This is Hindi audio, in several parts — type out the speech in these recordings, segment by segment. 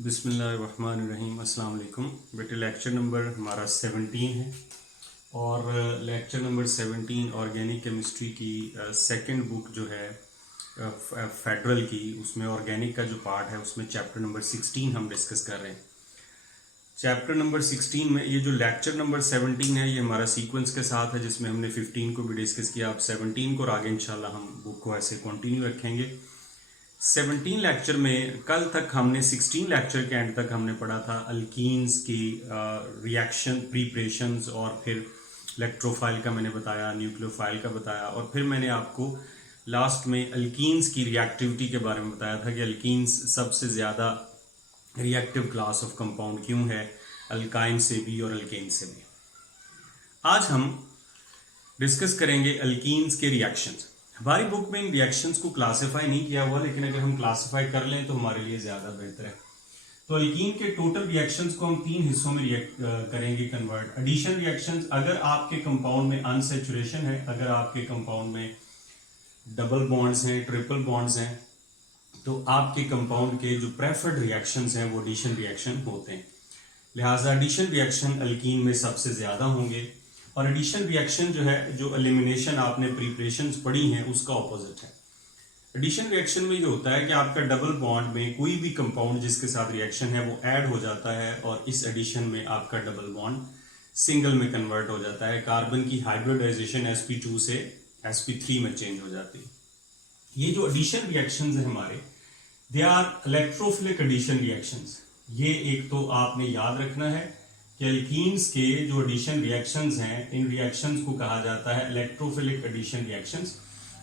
बिस्मिल्लाहिर्रहमानिर्रहीम। अस्सलाम वालेकुम बेटे। लेक्चर नंबर हमारा 17 है और लेक्चर नंबर 17 ऑर्गेनिक केमिस्ट्री की सेकंड बुक जो है फेडरल की, उसमें ऑर्गेनिक का जो पार्ट है उसमें चैप्टर नंबर 16 हम डिस्कस कर रहे हैं। चैप्टर नंबर 16 में ये जो लेक्चर नंबर 17 है ये हमारा सीक्वेंस के साथ है, जिसमें हमने 15 को भी डिस्कस किया। अब 17 को और आगे इंशाल्लाह हम बुक को ऐसे कंटिन्यू रखेंगे। 17 लेक्चर में कल तक हमने 16 लेक्चर के एंड तक हमने पढ़ा था अल्कीन्स की रिएक्शन प्रिपरेशंस, और फिर इलेक्ट्रोफाइल का मैंने बताया, न्यूक्लियोफाइल का बताया, और फिर मैंने आपको लास्ट में अल्कीन्स की रिएक्टिविटी के बारे में बताया था कि अल्कीन्स सबसे ज़्यादा रिएक्टिव क्लास ऑफ कंपाउंड क्यों है, अल्काइन से भी और अल्केन से भी। आज हम डिस्कस करेंगे अल्कीन्स के रिएक्शंस। हमारी बुक में इन रिएक्शंस को क्लासिफाई नहीं किया हुआ, लेकिन अगर हम क्लासिफाई कर लें तो हमारे लिए ज़्यादा बेहतर है। तो अल्कीन के टोटल रिएक्शंस को हम 3 हिस्सों में करेंगे कन्वर्ट। एडिशन रिएक्शंस, अगर आपके कंपाउंड में अनसैचुरेशन है, अगर आपके कंपाउंड में डबल बॉन्ड्स हैं, ट्रिपल बॉन्ड्स हैं, तो आपके कंपाउंड के जो प्रेफर्ड रिएक्शंस हैं वो एडिशन रिएक्शन होते हैं। लिहाजा एडिशन रिएक्शन अल्कीन में सबसे ज़्यादा होंगे। और एडिशन रिएक्शन जो है, जो एलिमिनेशन आपने प्रिपरेशंस पढ़ी हैं, उसका ऑपोजिट है। एडिशन रिएक्शन में ये होता है कि आपका डबल बॉन्ड में कोई भी कंपाउंड जिसके साथ रिएक्शन है वो ऐड हो जाता है, और इस एडिशन में आपका डबल बॉन्ड सिंगल में कन्वर्ट हो जाता है। कार्बन की हाइब्रिडाइजेशन sp2 से sp3 में चेंज हो जाती है। ये जो एडिशन रिएक्शंस हैं हमारे, they are electrophilic addition reactions. ये एक तो आपने याद रखना है कि अल्कीन्स के जो एडिशन रिएक्शंस हैं, इन रिएक्शंस को कहा जाता है इलेक्ट्रोफिलिक एडिशन रिएक्शंस,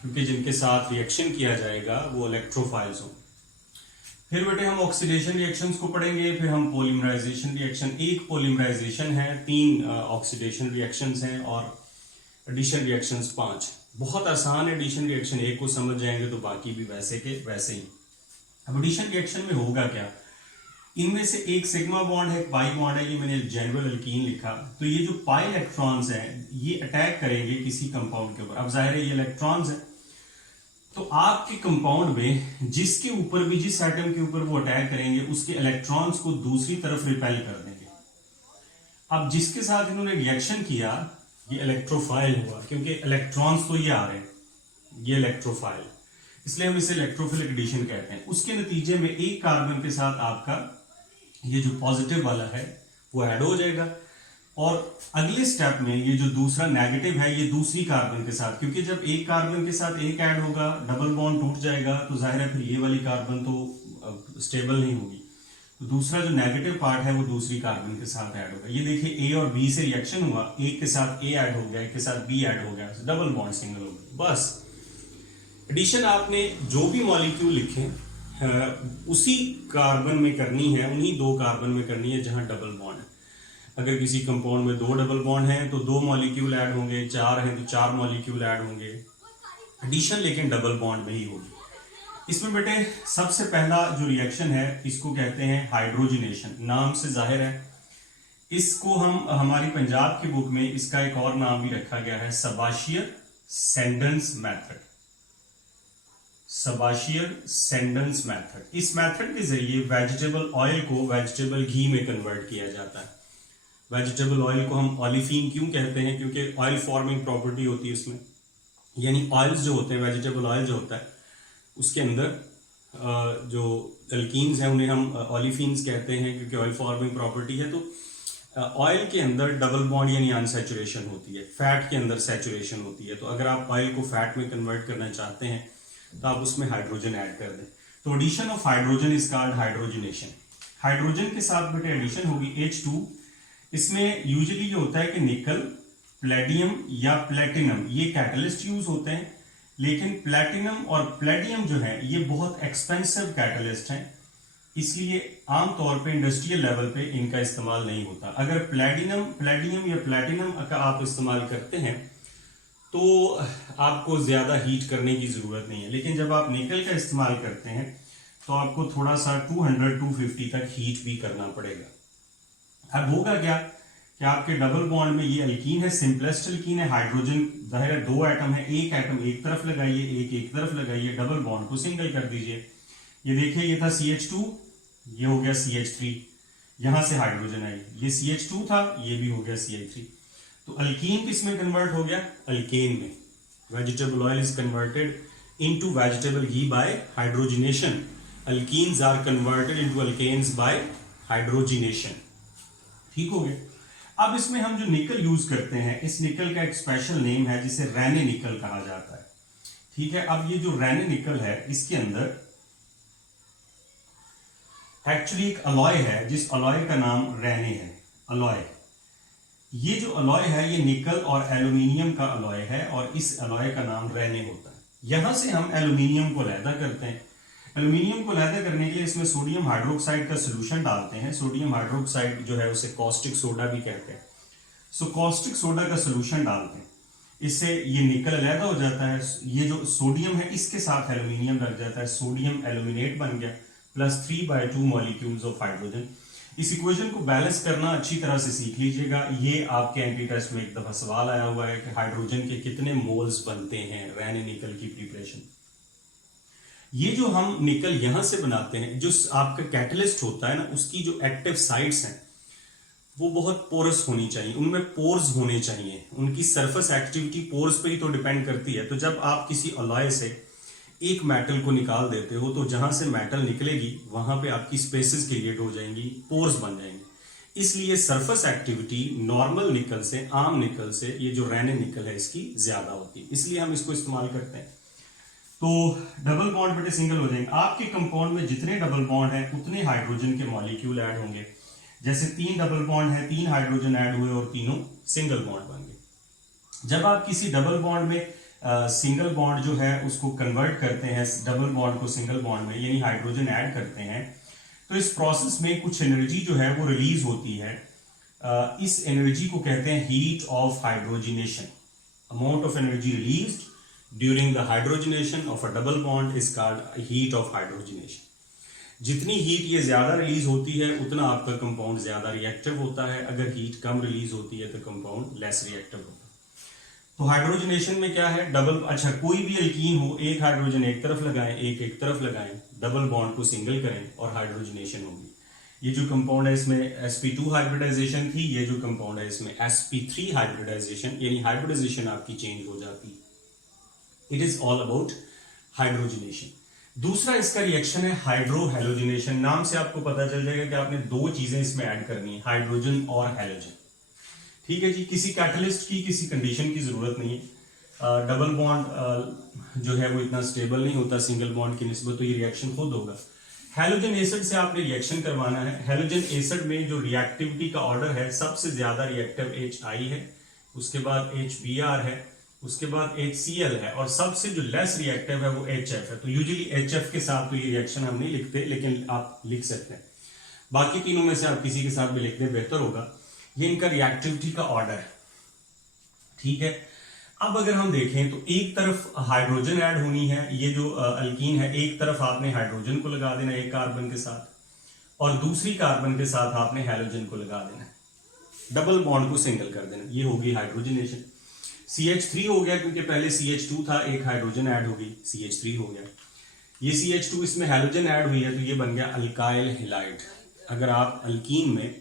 क्योंकि जिनके साथ रिएक्शन किया जाएगा वो इलेक्ट्रोफाइल्स हों। फिर बेटे हम ऑक्सीडेशन रिएक्शंस को पढ़ेंगे, फिर हम पॉलीमराइजेशन रिएक्शन। एक पॉलीमराइजेशन है, 3 ऑक्सीडेशन रिएक्शंस हैं, और एडिशन रिएक्शंस 5। बहुत आसान है एडिशन रिएक्शन, एक को समझ जाएंगे तो बाकी भी वैसे के वैसे ही। अब एडिशन रिएक्शन में होगा क्या, इनमें से एक सिग्मा बॉन्ड है, एक पाई बॉन्ड है, ये मैंने जनरल अल्कीन लिखा। तो ये जो पाई इलेक्ट्रॉन्स हैं ये अटैक करेंगे किसी कंपाउंड के ऊपर। अब जाहिर है ये इलेक्ट्रॉन्स हैं, तो आपके कंपाउंड में जिसके ऊपर भी, जिस एटम के ऊपर वो अटैक करेंगे, उसके इलेक्ट्रॉन्स को दूसरी तरफ रिपेल कर देंगे। अब जिसके साथ इन्होंने रिएक्शन किया ये इलेक्ट्रोफाइल हुआ, क्योंकि इलेक्ट्रॉन्स तो ये आ रहे हैं, ये इलेक्ट्रोफाइल, इसलिए हम इसे इलेक्ट्रोफिलिक एडिशन कहते हैं। उसके नतीजे में एक कार्बन के साथ आपका ये जो पॉजिटिव वाला है वो ऐड हो जाएगा, और अगले स्टेप में ये जो दूसरा नेगेटिव है ये दूसरी कार्बन के साथ, क्योंकि जब एक कार्बन के साथ एक ऐड होगा डबल बॉन्ड टूट जाएगा, तो जाहिर है फिर ये वाली कार्बन तो स्टेबल नहीं होगी। तो दूसरा जो नेगेटिव पार्ट है वो दूसरी कार्बन के साथ ऐड होगा। ये देखिए, ए और बी से रिएक्शन हुआ, एक के साथ ए ऐड हो गया, एक के साथ बी ऐड हो गया, डबल बॉन्ड सिंगल हो गया। बस एडिशन आपने जो भी मॉलिक्यूल लिखे उसी कार्बन में करनी है, उन्हीं 2 कार्बन में करनी है जहां डबल बॉन्ड है। अगर किसी कंपाउंड में 2 डबल बॉन्ड हैं तो 2 मॉलिक्यूल ऐड होंगे, 4 हैं तो 4 मॉलिक्यूल ऐड होंगे। एडिशन लेकिन डबल बॉन्ड में ही होगी। इसमें बेटे सबसे पहला जो रिएक्शन है इसको कहते हैं हाइड्रोजनेशन। नाम से जाहिर है, इसको हम हमारी पंजाब की बुक में इसका एक और नाम भी रखा गया है, सबाशियर सेंडेंस मेथड। सबाशियर सेंडेंस मेथड। इस मेथड के जरिए वेजिटेबल ऑयल को वेजिटेबल घी में कन्वर्ट किया जाता है। वेजिटेबल ऑयल को हम ऑलिफिन क्यों कहते हैं, क्योंकि ऑयल फॉर्मिंग प्रॉपर्टी होती है उसमें, यानी ऑयल्स जो होते हैं, वेजिटेबल ऑयल जो होता है उसके अंदर जो अल्कीन्स हैं उन्हें हम ऑलिफिन्स कहते हैं, क्योंकि ऑयल फॉर्मिंग प्रॉपर्टी है। तो ऑयल के अंदर डबल बॉन्ड यानी अनसैचुरेशन होती है, फैट के अंदर सैचुरेशन होती है। तो अगर आप ऑयल को फैट में कन्वर्ट करना चाहते हैं तो आप उसमें हाइड्रोजन ऐड कर दें। तो addition of hydrogen is called hydrogenation. Hydrogen के साथ बेटे एडिशन होगी H2। इसमें यूजुअली ये होता है कि निकल, प्लेडियम या प्लेटिनम ये कैटलिस्ट यूज होते हैं, लेकिन प्लेटिनम और प्लेडियम जो है ये बहुत एक्सपेंसिव कैटलिस्ट हैं, इसलिए आमतौर पे इंडस्ट्रियल लेवल पे इनका इस्तेमाल नहीं होता। अगर प्लेडियम या प्लेटिनम का आप इस्तेमाल करते हैं तो आपको ज़्यादा हीट करने की ज़रूरत नहीं है, लेकिन जब आप निकल का इस्तेमाल करते हैं तो आपको थोड़ा सा 200-250 तक हीट भी करना पड़ेगा। अब होगा क्या कि आपके डबल बॉन्ड में ये अल्कीन है, सिंपलेस्ट अल्कीन है, हाइड्रोजन जाहिर है 2 एटम है, एक एटम एक तरफ लगाइए, एक तरफ लगाइए, डबल बॉन्ड को सिंगल कर दीजिए। ये देखिए, ये था CH2, ये हो गया CH3, यहां से हाइड्रोजन आई, ये CH2 था, ये भी हो गया CH3। तो अल्कीन किस में कन्वर्ट हो गया? अल्केन में। Vegetable oil is converted into vegetable घी by hydrogenation. Alkenes are converted into alkanes by hydrogenation. ठीक हो गया। अब इसमें हम जो निकल यूज करते हैं, इस निकल का एक स्पेशल नेम है जिसे रैने निकल कहा जाता है। ठीक है, अब ये जो रैने निकल है इसके अंदर एक्चुअली एक अलॉय है, जिस अलॉय का नाम रैने है। अलॉय, ये जो अलॉय है ये निकल और एल्यूमिनियम का अलॉय है और इस अलॉय का नाम रैने होता है। यहां से हम एल्यूमिनियम को अलहदा करते हैं। एल्यूमिनियम को अलहदा करने के लिए इसमें सोडियम हाइड्रोक्साइड का सोल्यूशन डालते हैं। सोडियम हाइड्रोक्साइड जो है उसे कॉस्टिक सोडा भी कहते हैं। सो कॉस्टिक सोडा का सोल्यूशन डालते हैं, इससे ये निकल अलहदा हो जाता है। ये जो सोडियम है इसके साथ एल्यूमिनियम लग जाता है, सोडियम एल्यूमिनेट बन गया, प्लस 3/2 मॉलिक्यूल्स ऑफ हाइड्रोजन। इस इक्वेशन को बैलेंस करना अच्छी तरह से सीख लीजिएगा। ये आपके एंट्री टेस्ट में एक दफा सवाल आया हुआ है कि हाइड्रोजन के कितने मोल्स बनते हैं रैने निकल की प्रिपरेशन। ये जो हम निकल यहां से बनाते हैं, जो आपका कैटलिस्ट होता है ना, उसकी जो एक्टिव साइट्स हैं वो बहुत पोरस होनी चाहिए, उनमें पोर्स होने चाहिए। उनकी सरफेस एक्टिविटी पोर्स पे ही तो डिपेंड करती है। तो जब आप किसी अलॉय से एक मेटल को निकाल देते हो तो जहां से मेटल निकलेगी वहां पे आपकी स्पेसेस क्रिएट हो जाएंगी, पोर्स बन जाएंगे। इसलिए सरफेस एक्टिविटी नॉर्मल निकल से, आम निकल से, ये जो रैने निकल है इसकी ज्यादा होती है, इसलिए हम इसको इस्तेमाल करते हैं। तो डबल बॉन्ड बेटे सिंगल हो जाएंगे। आपके कंपाउंड में जितने डबल बॉन्ड हैं उतने हाइड्रोजन के मॉलिक्यूल ऐड होंगे। जैसे 3 डबल बॉन्ड है, 3 हाइड्रोजन ऐड हुए और तीनों सिंगल बॉन्ड बन गए। जब आप किसी डबल बॉन्ड में सिंगल बॉन्ड जो है उसको कन्वर्ट करते हैं, डबल बॉन्ड को सिंगल बॉन्ड में, यानी हाइड्रोजन ऐड करते हैं, तो इस प्रोसेस में कुछ एनर्जी जो है वो रिलीज होती है। इस एनर्जी को कहते हैं heat of hydrogenation. Amount of energy released during the hydrogenation of a double bond is called heat of hydrogenation. जितनी हीट ये ज्यादा रिलीज होती है उतना आपका कंपाउंड ज्यादा रिएक्टिव होता है। अगर हीट कम रिलीज होती है तो कंपाउंड लेस रिएक्टिव होता है। तो हाइड्रोजनेशन में क्या है? डबल, अच्छा कोई भी एल्कीन हो, एक हाइड्रोजन एक तरफ लगाएं, एक तरफ लगाएं, डबल बॉन्ड को सिंगल करें और हाइड्रोजनेशन होगी। ये जो कंपाउंड है इसमें sp2 हाइब्रिडाइजेशन थी, ये जो कंपाउंड है इसमें sp3 हाइब्रिडाइजेशन, यानी हाइब्रिडाइजेशन आपकी चेंज हो जाती है। It is all about hydrogenation. दूसरा इसका रिएक्शन है हाइड्रोहेलोजिनेशन। नाम से आपको पता चल जाएगा कि आपने दो चीजें इसमें ऐड करनी है, हाइड्रोजन और हेलोजन। ठीक है जी, किसी कैटलिस्ट की किसी कंडीशन की जरूरत नहीं है। डबल बॉन्ड जो है वो इतना स्टेबल नहीं होता सिंगल बॉन्ड की निस्बत, तो ये रिएक्शन खुद होगा। हेलोजन एसिड से आपने रिएक्शन करवाना है। हेलोजन एसिड में जो रिएक्टिविटी का ऑर्डर है, सबसे ज्यादा रिएक्टिव HI है, उसके बाद HBr है, उसके बाद HCl है, और सबसे जो लेस रिएक्टिव है वो HF है। तो यूजुअली HF के साथ तो ये रिएक्शन हम नहीं लिखते, लेकिन आप लिख सकते हैं। बाकी तीनों में से आप किसी के साथ भी लिख दें, बेहतर होगा। ये इनका रिएक्टिविटी का ऑर्डर है। ठीक है, अब अगर हम देखें तो एक तरफ हाइड्रोजन ऐड होनी है, ये जो अल्कीन है, एक तरफ आपने हाइड्रोजन को लगा देना एक कार्बन के साथ, और दूसरी कार्बन के साथ आपने हैलोजन को लगा देना है, डबल बॉन्ड को सिंगल कर देना। ये होगी हाइड्रोजनेशन। CH3 हो गया क्योंकि पहले CH2 था, एक हाइड्रोजन ऐड होगी, CH3 हो गया। ये CH2 इसमें हैलोजन ऐड हुई है तो ये बन गया अल्काइल हैलाइड। अगर आप अल्कीन में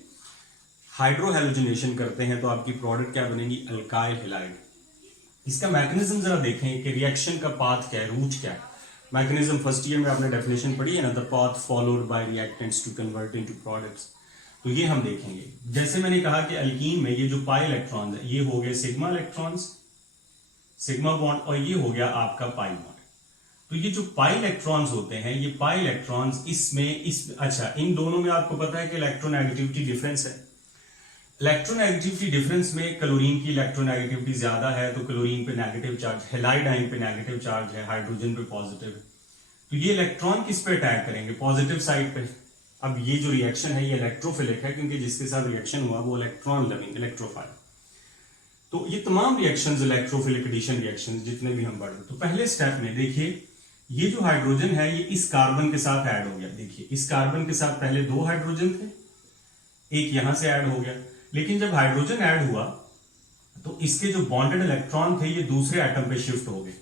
हाइड्रोहेलोजिनेशन करते हैं तो आपकी प्रोडक्ट क्या बनेगी? Alkyl halide. इसका मैकेनिज्म जरा देखें कि रिएक्शन का पाथ क्या है, रूट क्या है। मैकेनिज्म फर्स्ट ईयर में आपने डेफिनेशन पढ़ी है ना, the path followed by reactants to convert into products. तो ये हम देखेंगे। जैसे मैंने कहा कि अल्कीन में ये जो पाई इलेक्ट्रॉन है, ये हो गए सिग्मा इलेक्ट्रॉन्स, सिग्मा बॉन्ड, और ये हो गया आपका पाई बॉन्ड। तो ये जो पाई इलेक्ट्रॉन्स होते हैं, ये पाई इलेक्ट्रॉन्स अच्छा, इन दोनों में आपको पता है कि इलेक्ट्रोनेगेटिविटी डिफरेंस है। इलेक्ट्रोनेगेटिविटी डिफरेंस में क्लोरीन की इलेक्ट्रोनेगेटिविटी ज्यादा है, तो क्लोरीन पे नेगेटिव चार्ज, हैलाइड आयन पे नेगेटिव चार्ज है, हाइड्रोजन पे पॉजिटिव है। तो ये इलेक्ट्रॉन किस पे अटैक करेंगे? पॉजिटिव साइड पे। अब ये जो रिएक्शन है ये इलेक्ट्रोफिलिक है, क्योंकि जिसके साथ रिएक्शन हुआ वो इलेक्ट्रॉन लविंग, इलेक्ट्रोफाइल। तो ये तमाम रिएक्शंस, इलेक्ट्रोफिलिक एडिशन रिएक्शंस जितने भी हम बढ़े, तो पहले स्टेप में देखिए ये जो हाइड्रोजन है ये इस कार्बन के साथ ऐड हो गया। देखिए इस कार्बन के साथ पहले 2 हाइड्रोजन थे, एक यहां से ऐड हो गया, लेकिन जब हाइड्रोजन ऐड हुआ तो इसके जो बॉन्डेड इलेक्ट्रॉन थे ये दूसरे एटम पे शिफ्ट हो गए।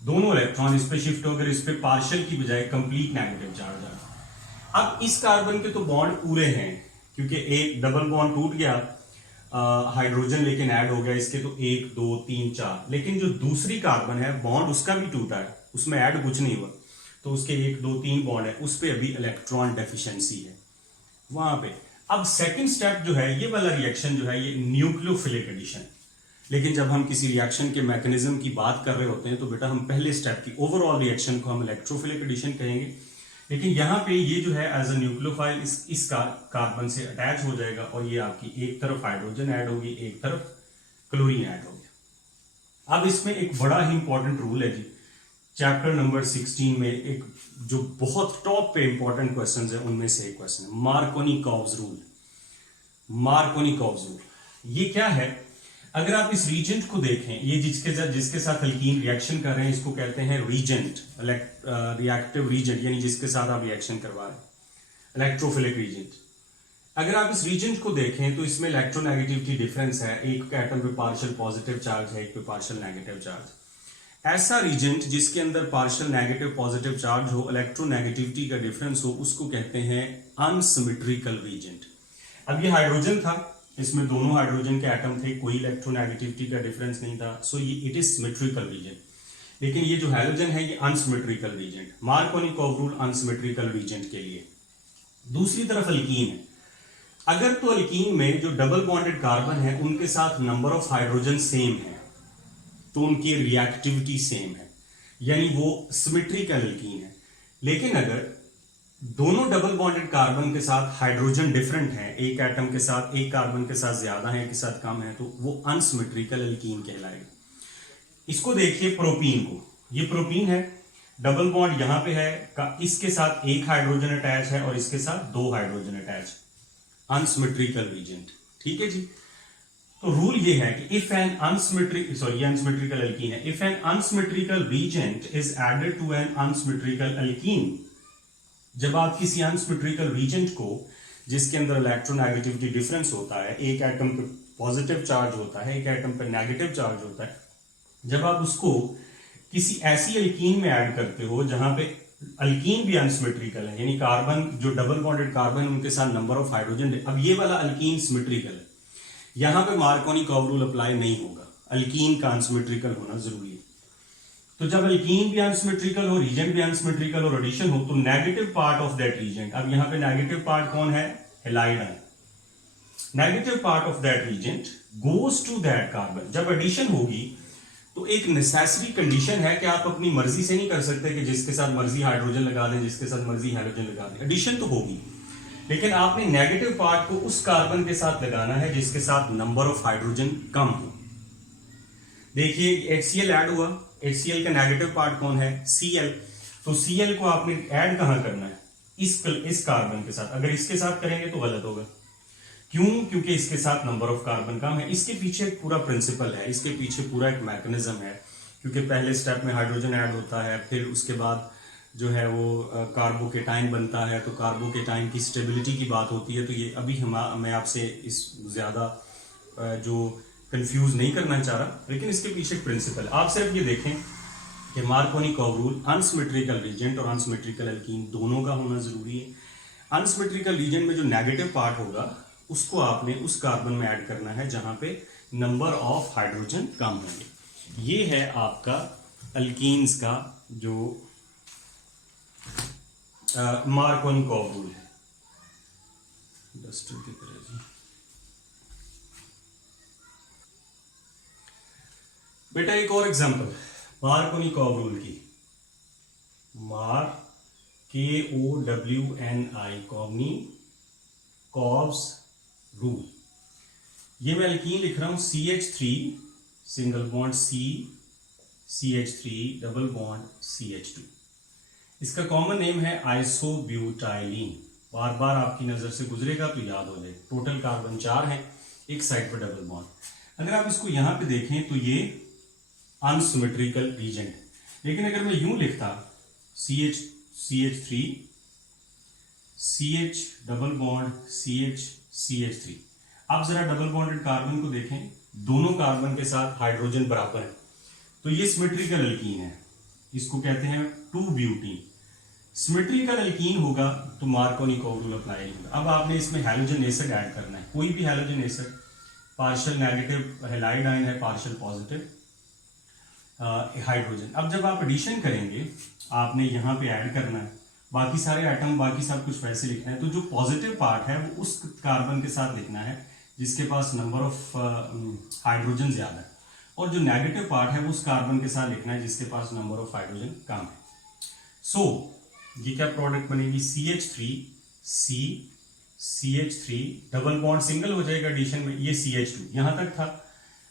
दोनों इलेक्ट्रॉन इस पे शिफ्ट हो गए, इस पे पार्शियल की बजाय कंप्लीट नेगेटिव चार्ज आ गया। अब इस कार्बन के तो बॉन्ड पूरे हैं, क्योंकि एक डबल बॉन्ड टूट गया, हाइड्रोजन लेकिन ऐड हो गया इसके, तो 1 2 3 4। लेकिन जो दूसरी कार्बन है बॉन्ड उसका भी टूटा है, उसमें ऐड कुछ नहीं हुआ, तो उसके 1 2 3 बॉन्ड है, उस पर अभी इलेक्ट्रॉन डेफिशिएंसी है वहां पे। अब सेकंड स्टेप जो है, ये वाला रिएक्शन जो है, ये न्यूक्लियोफिलिक एडिशन। लेकिन जब हम किसी रिएक्शन के मैकेनिज्म की बात कर रहे होते हैं तो बेटा हम पहले स्टेप की ओवरऑल रिएक्शन को हम इलेक्ट्रोफिलिक एडिशन कहेंगे। लेकिन यहाँ पे ये जो है एज अ न्यूक्लियोफाइल इस कार्बन से अटैच हो जाएगा, और ये आपकी एक तरफ हाइड्रोजन ऐड होगी, एक तरफ क्लोरीन ऐड होगी। अब इसमें एक बड़ा ही इंपॉर्टेंट रूल है जी, चैप्टर नंबर 16 में एक जो बहुत टॉप पे इंपॉर्टेंट क्वेश्चंस है उनमें से एक क्वेश्चन है मार्कोनी-कॉव्स रूल। मार्कोनी-कॉव्स रूल ये क्या है? अगर आप इस रीजेंट को देखें, ये जिसके साथ अल्कीन रिएक्शन कर रहे हैं इसको कहते हैं रीजेंट, रिएक्टिव रीजेंट, यानी जिसके साथ आप रिएक्शन करवा रहे हैं, इलेक्ट्रोफिलिक रीजेंट। अगर आप इस रीजेंट को देखें तो इसमें इलेक्ट्रोनेगेटिविटी डिफरेंस है, एक एटम पे पार्शियल पॉजिटिव चार्ज है, एक पे पार्शियल नेगेटिव चार्ज। ऐसा रीजेंट जिसके अंदर पार्शियल नेगेटिव पॉजिटिव चार्ज हो, इलेक्ट्रोनेगेटिविटी का डिफरेंस हो, उसको कहते हैं अनसिमेट्रिकल रीजेंट। अब ये हाइड्रोजन था, इसमें दोनों हाइड्रोजन के एटम थे, कोई इलेक्ट्रोनेगेटिविटी का डिफरेंस नहीं था, सो ये इट इज सिमेट्रिकल रीजेंट। लेकिन ये जो हैलोजन है ये unsymmetrical reagent. Markovnikov rule unsymmetrical reagent के लिए। दूसरी तरफ अल्कीन है, अगर तो अल्कीन में जो डबल बॉन्डेड कार्बन है उनके साथ नंबर ऑफ हाइड्रोजन सेम है तो उनकी रिएक्टिविटी सेम है, यानी वो सिमेट्रिकल अल्कीन है। लेकिन अगर दोनों डबल बॉन्डेड कार्बन के साथ हाइड्रोजन डिफरेंट है, एक एटम के साथ, एक कार्बन के साथ ज्यादा है, एक के साथ कम है, तो वो अनसिमेट्रिकल अल्कीन कहलाएगा। इसको देखिए प्रोपीन को, ये प्रोपीन है, डबल बॉन्ड यहां पे है, इसके साथ एक हाइड्रोजन अटैच है और इसके साथ 2 हाइड्रोजन अटैच, अनसिमेट्रिकल रीजेंट। ठीक है जी। तो रूल ये है कि इफ एन अनसिमेट्रिकल अल्कीन है, if an unsymmetrical reagent is added to an unsymmetrical alkene, जब आप किसी अनसिमेट्रिकल रीजेंट को जिसके अंदर इलेक्ट्रोनेगेटिविटी डिफरेंस होता है, एक एटम पे पॉजिटिव चार्ज होता है, एक एटम पे नेगेटिव चार्ज होता है, जब आप उसको किसी ऐसी अल्कीन में ऐड करते हो जहां पे अल्कीन भी अनसिमेट्रिकल है, यानी कार्बन जो डबल बॉन्डेड कार्बन उनके साथ नंबर ऑफ हाइड्रोजन, अब ये वाला अल्कीन सिमेट्रिकल है, यहां पे मार्कोनी-कॉव रूल अप्लाई नहीं होगा, अल्कीन का अनसिमेट्रिकल होना जरूरी है। तो जब अल्कीन भी अनसिमेट्रिकल हो, रीजेंट भी अनसिमेट्रिकल और एडिशन हो, तो negative part of that reagent, अब यहां पे नेगेटिव पार्ट कौन है? Halide ion. Negative part of that reagent goes to that carbon. जब एडिशन होगी तो एक नेसेसरी कंडीशन है कि आप अपनी मर्जी से नहीं कर सकते कि जिसके साथ मर्जी हाइड्रोजन लगा दें, जिसके साथ मर्जी हाइड्रोजन लगा दें, एडिशन तो होगी, लेकिन आपने नेगेटिव पार्ट को उस कार्बन के साथ लगाना है जिसके साथ नंबर ऑफ हाइड्रोजन कम हो। देखिए HCl ऐड हुआ, HCl का नेगेटिव पार्ट कौन है? Cl। तो Cl को आपने ऐड कहां करना है? इस कार्बन के साथ। अगर इसके साथ करेंगे तो गलत होगा, क्यों? क्योंकि इसके साथ नंबर ऑफ कार्बन कम है। इसके पीछे एक पूरा प्रिंसिपल है, इसके पीछे पूरा एक मैकेनिज्म है, क्योंकि पहले स्टेप में हाइड्रोजन ऐड होता है, फिर उसके बाद जो है वो कार्बोकेटाइन बनता है, तो कार्बोकेटाइन की स्टेबिलिटी की बात होती है। तो ये अभी मैं आपसे इस ज्यादा जो कंफ्यूज नहीं करना चाह रहा, लेकिन इसके पीछे एक प्रिंसिपल, आप सिर्फ ये देखें कि मार्कोनी-कॉव रूल अनसिमेट्रिकल रीजेंट और अनसिमेट्रिकल अल्कीन दोनों का होना जरूरी है। अनसिमेट्रिकल रीजेंट में जो नेगेटिव पार्ट होगा उसको आपने उस कार्बन में ऐड करना है जहां पे नंबर ऑफ हाइड्रोजन कम होंगे। ये है आपका अल्कीन्स का जो मार्कोनी-कॉव रूल है। डस्टर की तरह जी। बेटा एक और एग्जांपल मार्कोनी-कॉव रूल की, KOWNI कॉवनी कॉव्स रूल। ये मैं अल्कीन लिख रहा हूं CH3 single bond C, CH3 double bond CH2। इसका कॉमन नेम है आइसोब्यूटाइलीन। बार बार आपकी नजर से गुजरेगा तो याद हो जाए। टोटल कार्बन 4 हैं, एक साइड पर डबल बॉन्ड। अगर आप इसको यहां पे देखें तो ये अनसिमेट्रिकल रीजेंट है, लेकिन अगर मैं यूं लिखता CH3 CH double bond CH, अब जरा डबल बॉन्डेड कार्बन को देखें, दोनों कार्बन के साथ हाइड्रोजन बराबर है, तो ये सिमेट्रिकल अल्कीन है, इसको कहते हैं 2 ब्यूटीन। सिमेट्रिकल एल्कीन होगा तो मार्कोनी-कोव रूल अप्लाई नहीं होगा। अब आपने इसमें हैलोजन एसिड ऐड करना है, कोई भी halogen acid, partial negative halide ion है, पार्शियल पॉजिटिव हाइड्रोजन। अब जब आप एडिशन करेंगे आपने यहाँ पे ऐड करना है, बाकी सारे एटम बाकी सब कुछ वैसे लिखना है। तो जो पॉजिटिव पार्ट है वो उस कार्बन के साथ लिखना है जिसके पास नंबर ऑफ हाइड्रोजन ज्यादा है, और जो नेगेटिव पार्ट है वो उस कार्बन के साथ लिखना है जिसके पास नंबर ऑफ हाइड्रोजन कम है। सो ये क्या प्रोडक्ट बनेगी, CH3 C CH3 double bond single हो जाएगा एडिशन में, ये CH2 यहां तक था।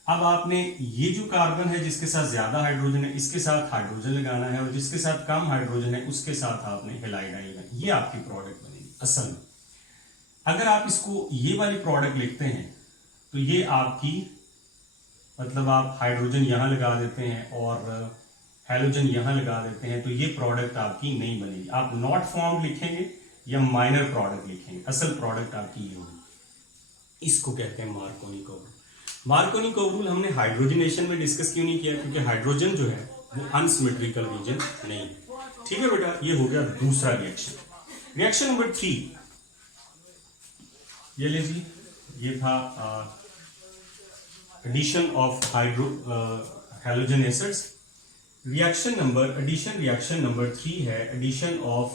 अब आपने ये जो कार्बन है जिसके साथ ज्यादा हाइड्रोजन है इसके साथ हाइड्रोजन लगाना है, और जिसके साथ कम हाइड्रोजन है उसके साथ आपने हैलाइड आयन लगाना है। ये आपकी प्रोडक्ट बनेगी। असल में अगर आप इसको ये वाली प्रोडक्ट लिखते हैं तो ये आपकी, मतलब आप हाइड्रोजन यहां लगा देते हैं और हैलोजन यहां लगा देते हैं, तो ये प्रोडक्ट आपकी नहीं बनेगी। आप नॉट फॉर्म लिखेंगे या माइनर प्रोडक्ट लिखेंगे, असल प्रोडक्ट आपकी ये होगी। इसको कहते हैं मार्कोनी-कोव रूल। मार्कोनी-कोव रूल हमने हाइड्रोजनेशन में डिस्कस क्यों नहीं किया, क्योंकि हाइड्रोजन जो है वो अनसिमेट्रिकल रीजन नहीं है। ठीक है बेटा, ये हो गया दूसरा रिएक्शन। रिएक्शन नंबर 3, ये लीजिए, ये था addition of halogen acids. Reaction number 3 है addition of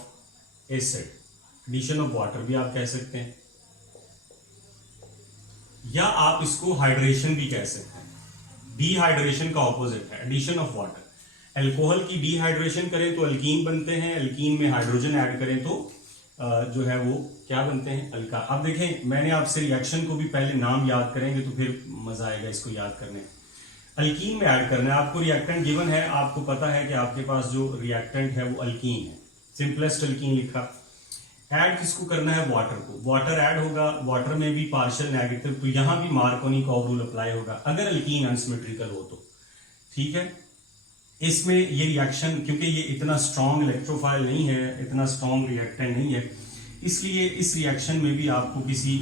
acid, addition of water भी आप कह सकते हैं, या आप इसको हाइड्रेशन भी कह सकते हैं। डिहाइड्रेशन का ऑपोजिट है एडिशन ऑफ वाटर। अल्कोहल की डिहाइड्रेशन करें तो अल्कीन बनते हैं, अल्कीन में हाइड्रोजन ऐड करें तो जो है वो क्या बनते हैं, अल्का। अब देखें, मैंने आपसे रिएक्शन को भी पहले नाम याद करेंगे तो फिर मजा आएगा इसको याद करने। अल्कीन में ऐड करना है आपको, रिएक्टेंट गिवन है, आपको पता है कि आपके पास जो रिएक्टेंट है वो अल्कीन है, सिंपलेस्ट अल्कीन लिखा। ऐड किसको करना है, वाटर को। वाटर ऐड होगा, वाटर में भी पार्शियल नेगेटिव, तो यहां भी मार्कोनी-कोव रूल अप्लाई होगा अगर अल्कीन अनसिमेट्रिकल हो तो। ठीक है, इसमें ये रिएक्शन, क्योंकि ये इतना स्ट्रॉन्ग इलेक्ट्रोफाइल नहीं है, इतना स्ट्रॉन्ग रिएक्टेंट नहीं है, इसलिए इस रिएक्शन में भी आपको किसी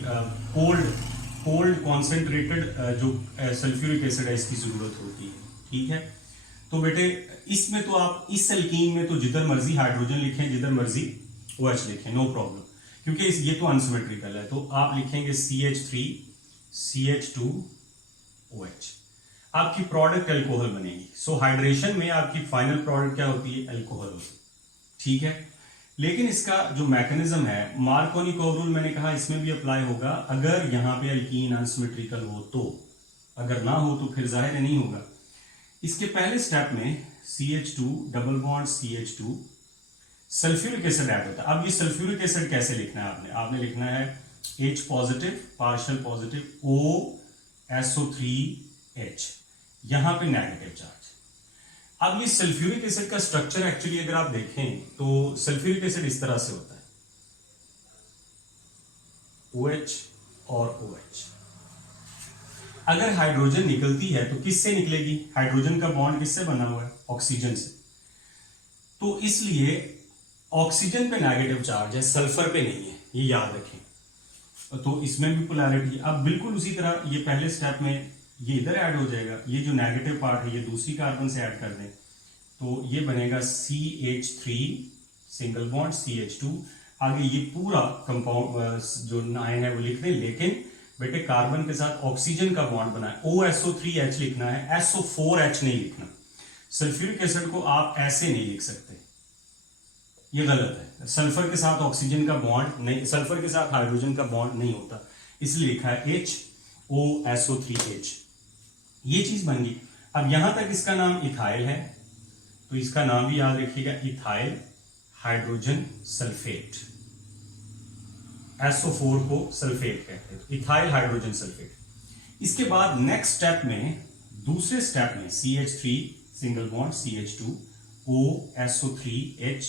कोल्ड कॉन्सेंट्रेटेड जो सल्फ्यूरिक एसिड है इसकी जरूरत होती है। ठीक है, तो बेटे इसमें तो आप इस अल्कीन में तो जिधर मर्जी हाइड्रोजन लिखें, जिधर मर्जी OH लिखें, नो प्रॉब्लम, क्योंकि ये तो अनसिमेट्रिकल है। तो आप लिखेंगे CH3 CH2 OH, आपकी प्रोडक्ट अल्कोहल बनेगी। सो हाइड्रेशन में आपकी फाइनल प्रोडक्ट क्या होती है, अल्कोहल होती है। ठीक है, लेकिन इसका जो मैकेनिज्म है मार्कोनी-कोव रूल, मैंने कहा इसमें भी अप्लाई होगा अगर यहां पे अल्कीन अनसिमेट्रिकल हो तो, अगर ना हो तो फिर जाहिर नहीं होगा। इसके पहले स्टेप में CH2 double bond CH2 sulphuric acid add होता है। अब ये सल्फ्यूरिक एसिड कैसे लिखना है, आपने लिखना है H positive partial positive OSO3H, यहां पे नेगेटिव चार्ज। अब ये सल्फ्यूरिक एसिड का स्ट्रक्चर एक्चुअली अगर आप देखें तो सल्फ्यूरिक एसिड इस तरह से होता है, OH और OH। अगर हाइड्रोजन निकलती है तो किससे निकलेगी, हाइड्रोजन का बॉन्ड किससे बना हुआ है, ऑक्सीजन से। तो इसलिए ऑक्सीजन पे नेगेटिव चार्ज है, सल्फर पे नहीं है, ये याद रखें। तो इसमें भी पोलैरिटी। अब बिल्कुल उसी तरह ये पहले स्टेप में ये इधर ऐड हो जाएगा, ये जो नेगेटिव पार्ट है ये दूसरी कार्बन से ऐड कर दें तो ये बनेगा CH3 सिंगल बॉन्ड CH2। आगे ये पूरा कंपाउंड जो आयन है वो लिख दें, लेकिन बेटे कार्बन के साथ ऑक्सीजन का बॉन्ड बना है, OSO3H लिखना है, SO4H नहीं लिखना। सल्फ्यूरिक एसिड को आप ऐसे नहीं लिख सकते, ये गलत है। सल्फर के साथ ऑक्सीजन का बॉन्ड नहीं, सल्फर के साथ हाइड्रोजन का बॉन्ड नहीं होता, इसलिए लिखा है HOSO3H। ये चीज बन गई। अब यहां तक इसका नाम इथाइल है, तो इसका नाम भी याद रखिएगा, इथाइल हाइड्रोजन सल्फेट। SO4 को सल्फेट कहते हैं, तो इथाइल हाइड्रोजन सल्फेट। इसके बाद नेक्स्ट स्टेप में, दूसरे स्टेप में CH3 single bond CH2 OSO3H,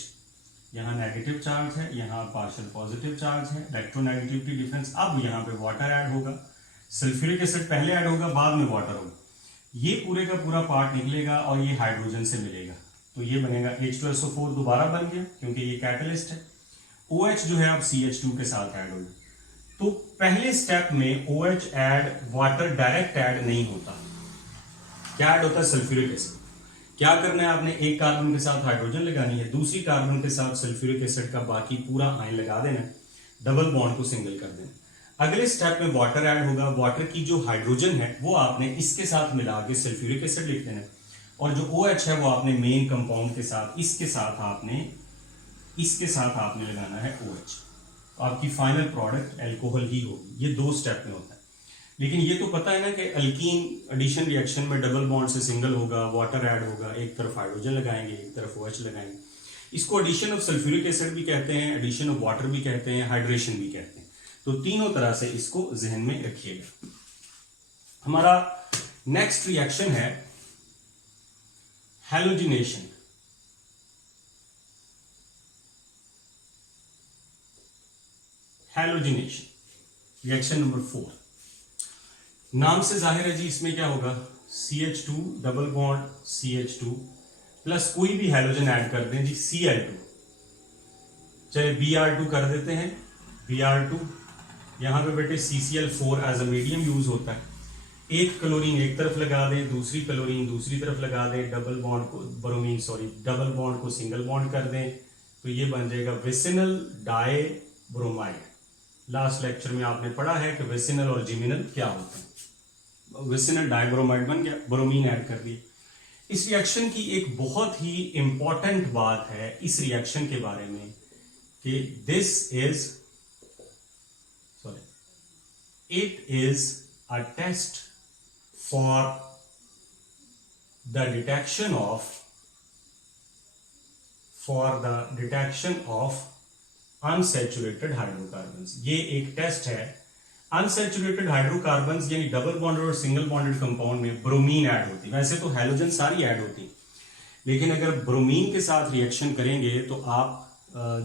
यहां नेगेटिव चार्ज है, यहां पार्शियल पॉजिटिव चार्ज है, इलेक्ट्रोनेगेटिविटी डिफरेंस। अब यहां पे वाटर ऐड होगा, सल्फ्यूरिक एसिड पहले ऐड होगा, बाद में वाटर होगा। ये पूरे का पूरा पार्ट निकलेगा और ये हाइड्रोजन से मिलेगा, तो ये बनेगा H2SO4 दोबारा बन गया क्योंकि ये कैटलिस्ट है। OH जो है अब CH2 के साथ ऐड होगा। तो पहले स्टेप में OH add, water direct add नहीं होता, क्या ऐड होता है, सल्फ्यूरिक एसिड। क्या करना है आपने, एक कार्बन के साथ हाइड्रोजन लगानी है, दूसरी कार्बन के साथ सल्फ्यूरिक एसिड का बाकी पूरा आयन लगा देना, डबल बॉन्ड को सिंगल कर देना। अगले स्टेप में वाटर ऐड होगा, वाटर की जो हाइड्रोजन है वो आपने इसके साथ मिला के सल्फ्यूरिक एसिड लिख देना, और जो OH है वो आपने मेन कंपाउंड के साथ इसके साथ आपने लगाना है OH। तो आपकी फाइनल प्रोडक्ट अल्कोहल ही होगी। ये 2 स्टेप में होता है। लेकिन ये तो पता है ना कि अल्कीन एडिशन रिएक्शन में डबल बॉन्ड से सिंगल होगा, वाटर ऐड होगा, एक तरफ हाइड्रोजन लगाएंगे, एक तरफ OH लगाएंगे। इसको एडिशन ऑफ सल्फ्यूरिक एसिड भी कहते हैं, एडिशन ऑफ वाटर भी कहते हैं, हाइड्रेशन भी कहते हैं। तो तीनों तरह से इसको जहन में रखिएगा। हमारा नेक्स्ट रिएक्शन है हैलोजिनेशन। Halogenation reaction number 4। नाम से जाहिर है जी, इसमें क्या होगा, CH2 double bond CH2 plus कोई भी हैलोजन ऐड कर दें जी, Cl2। चलिए Br2 कर देते हैं, Br2। यहां पे बेटे CCl4 as a medium use होता है। एक क्लोरीन एक तरफ लगा दें, दूसरी क्लोरीन दूसरी तरफ लगा दें, डबल बॉन्ड को सिंगल बॉन्ड कर दें, तो ये बन जाएगा विसिनल डाइब्रोमाइड। लास्ट लेक्चर में आपने पढ़ा है कि विसिनल और जिमिनल क्या होते हैं। विसिनल डाइब्रोमाइड बन गया, ब्रोमीन ऐड कर दिए। इस रिएक्शन की एक बहुत ही इंपॉर्टेंट बात है इस रिएक्शन के बारे में कि it is a test for the detection of unsaturated hydrocarbons. ये एक टेस्ट है। अनसैचुरेटेड हाइड्रोकार्बन्स यानी डबल बॉन्डेड और सिंगल बॉन्डेड कंपाउंड में ब्रोमीन ऐड होती है। वैसे तो हैलोजन सारी ऐड होती, लेकिन अगर ब्रोमीन के साथ रिएक्शन करेंगे तो आप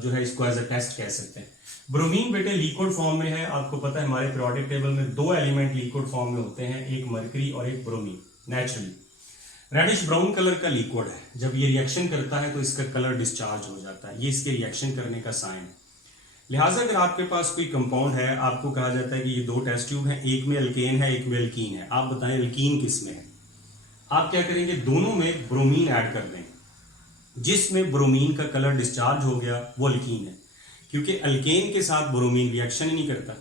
जो है इसको एज अ टेस्ट कह सकते हैं। ब्रोमीन बेटे लिक्विड फॉर्म में है। आपको पता है हमारे पीरियोडिक टेबल में 2 एलिमेंट लिक्विड फॉर्म में होते हैं, एक मरकरी और एक bromine. Naturally reddish brown colour का लिक्विड है। जब ये रिएक्शन करता है तो इसका कलर डिस्चार्ज हो जाता है। ये इसके रिएक्शन करने का साइन है। लिहाजा अगर आपके पास कोई कंपाउंड है, आपको कहा जाता है कि ये 2 टेस्ट ट्यूब हैं, एक में अल्केन है, एक में अल्कीन है। आप बताएं अल्कीन किस में है। आप क्या करेंगे, दोनों में ब्रोमीन ऐड कर दें। जिसमें ब्रोमीन का कलर डिस्चार्ज हो गया वो अल्कीन है, क्योंकि अल्केन के साथ ब्रोमीन रिएक्शन ही नहीं करता।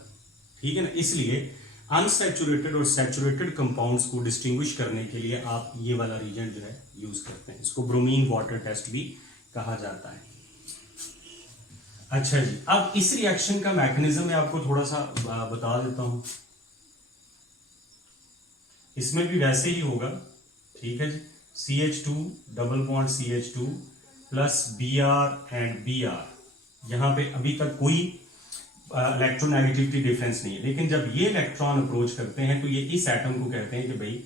ठीक है ना। इसलिए अनसैचुरेटेड और सैचुरेटेड कंपाउंड्स को डिस्टिंग्विश करने के लिए आप ये वाला रीजन जो है यूज करते हैं। इसको ब्रोमीन वाटर टेस्ट भी कहा जाता है। अच्छा जी, अब इस रिएक्शन का मैकेनिज्म मैं आपको थोड़ा सा बता देता हूं। इसमें भी वैसे ही होगा। ठीक है जी, CH2 double bond CH2 plus Br and Br। यहां पे अभी तक कोई इलेक्ट्रोनेगेटिविटी डिफरेंस नहीं है, लेकिन जब ये इलेक्ट्रॉन अप्रोच करते हैं तो ये इस एटम को कहते हैं कि भाई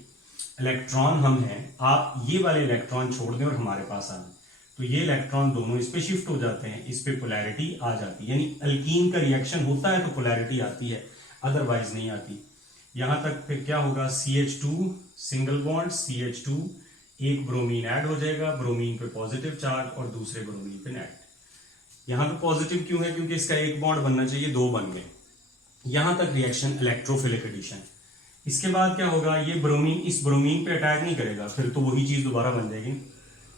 इलेक्ट्रॉन हम हैं, आप ये वाले इलेक्ट्रॉन छोड़ दें और हमारे पास आ जाए। तो ये इलेक्ट्रॉन दोनों इस पे शिफ्ट हो जाते हैं, इस पे पोलैरिटी आ जाती है। यानी अल्कीन का रिएक्शन होता है तो पोलैरिटी आती है, अदरवाइज नहीं आती। यहां तक फिर क्या होगा, CH2 सिंगल बॉन्ड CH2, एक ब्रोमीन ऐड हो जाएगा, ब्रोमीन पे पॉजिटिव चार्ज और दूसरे ब्रोमीन पे नेगेटिव। यहां पे पॉजिटिव क्यों है, क्योंकि इसका एक बॉन्ड बनना चाहिए, 2 बन गए। यहां तक रिएक्शन इलेक्ट्रोफिलिक एडिशन। इसके बाद क्या होगा, ये ब्रोमीन इस ब्रोमीन पे अटैक नहीं करेगा, फिर तो वही चीज दोबारा बन जाएगी।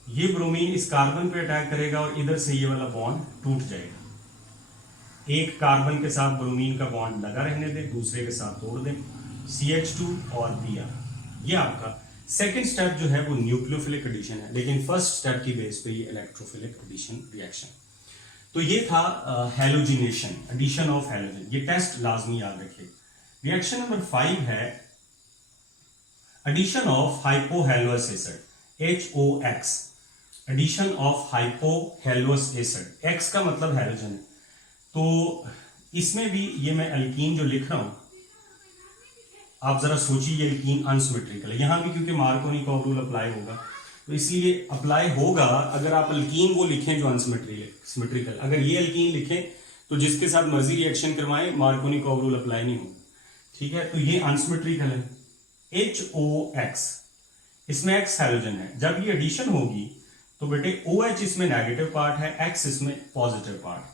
ये ब्रोमीन इस कार्बन पे अटैक करेगा और इधर से ये वाला बॉन्ड टूट जाएगा। एक कार्बन के साथ ब्रोमीन का बॉन्ड लगा रहने दें, दूसरे के साथ तोड़ दें, CH2 और Br। ये आपका सेकेंड स्टेप जो है वो न्यूक्लियोफिलिक एडिशन है, लेकिन फर्स्ट स्टेप की बेस पे ये इलेक्ट्रोफिलिक एडिशन रिएक्शन। तो ये था हैलोजिनेशन, एडिशन ऑफ हैलोजन। ये टेस्ट लाजमी याद रखिए। रिएक्शन नंबर 5 है addition of hypohalous acid, HOX। Addition of hypohalous acid, X का मतलब हैलोजन है। तो इसमें भी ये मैं अल्कीन जो लिख रहा हूं, आप जरा सोचिए ये अल्कीन अनसिमेट्रिकल है। यहां भी क्योंकि मार्कोनी-कॉव रूल अप्लाई होगा, तो इसलिए अप्लाई होगा अगर आप अल्कीन वो लिखें जो अनसिमेट्रिकल। अगर ये अल्कीन लिखें तो जिसके साथ मर्जी रिएक्शन करवाएं, मार्कोनी-कॉव रूल अप्लाई नहीं होगा। ठीक है, तो ये अनसिमेट्रिकल है। HOX, इसमें X हैलोजन है। जब ये एडिशन होगी तो बेटे OH इसमें नेगेटिव पार्ट है, X इसमें पॉजिटिव पार्ट है।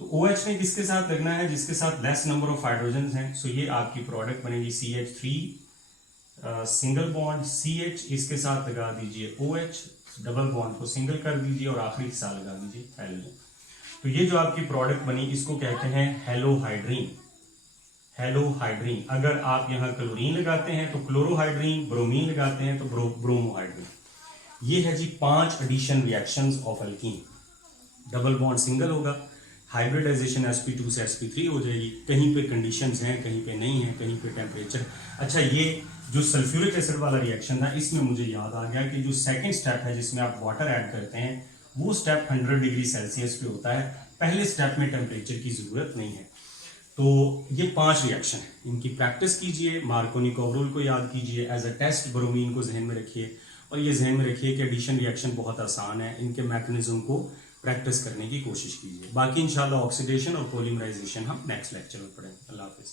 तो OH ने किसके साथ लगना है, जिसके साथ लेस नंबर ऑफ हाइड्रोजन हैं। सो ये आपकी प्रोडक्ट बनेगी CH3 सिंगल बॉन्ड CH, इसके साथ लगा दीजिए OH, डबल बॉन्ड को सिंगल कर दीजिए और आखिरी हिस्सा लगा दीजिए हेलोजन। तो ये जो आपकी प्रोडक्ट बनी इसको कहते हैं हेलोहाइड्रीन। हेलोहाइड्रीन। अगर आप यहाँ क्लोरीन लगाते हैं तो क्लोरोहाइड्रीन, ब्रोमीन लगाते हैं तो ब्रोमोहाइड्रीन। ये है जी 5 addition reactions of alkene. Double bond single होगा, हाइब्रिडाइजेशन sp2 से sp3 हो जाएगी, कहीं पे कंडीशंस हैं, कहीं पे नहीं है, कहीं पे टेम्परेचर। अच्छा, ये जो सल्फ्यूरिक एसिड वाला रिएक्शन था इसमें मुझे याद आ गया कि जो सेकंड स्टेप है जिसमें आप वाटर ऐड करते हैं वो स्टेप 100 डिग्री सेल्सियस पे होता है। पहले स्टेप में टेम्परेचर की जरूरत नहीं है। तो ये 5 रिएक्शन है, इनकी प्रैक्टिस कीजिए, मार्कोनिकोव रूल को याद कीजिए, एज अ टेस्ट ब्रोमीन को जहन में रखिए और ये जहन में रखिए कि एडिशन रिएक्शन बहुत आसान है, इनके मैकेनिज्म को प्रैक्टिस करने की कोशिश कीजिए। बाकी इंशाल्लाह ऑक्सीडेशन और पॉलीमराइजेशन हम नेक्स्ट लेक्चर में पढ़ेंगे। अल्लाह हाफिज़।